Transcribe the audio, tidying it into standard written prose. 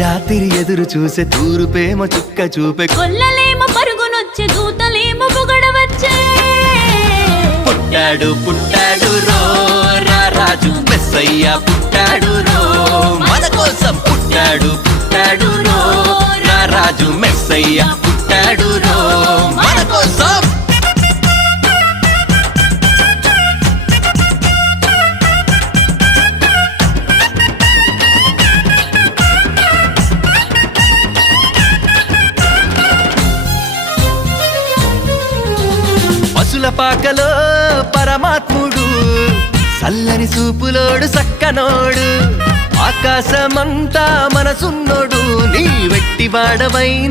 రాత్రి ఎదురు చూసే తూరుపేమో చుక్క చూపే కొల్లలేమో పరుగునొచ్చే దూతలేమో పొగడవచ్చే పుట్టాడు పుట్టాడు రో రా రాజు మెస్సయ్య పుట్టాడు రో మన కోసం పుట్టాడు పుట్టాడు రో రా రాజు మెస్సయ్య పుట్టాడు రో మన కోసం పశుల పాకలో పరమాత్ముడు చల్లని చూపులోడు సక్కనోడు ఆకాశమంతా మనసున్నోడు నీ వెట్టివాడవైన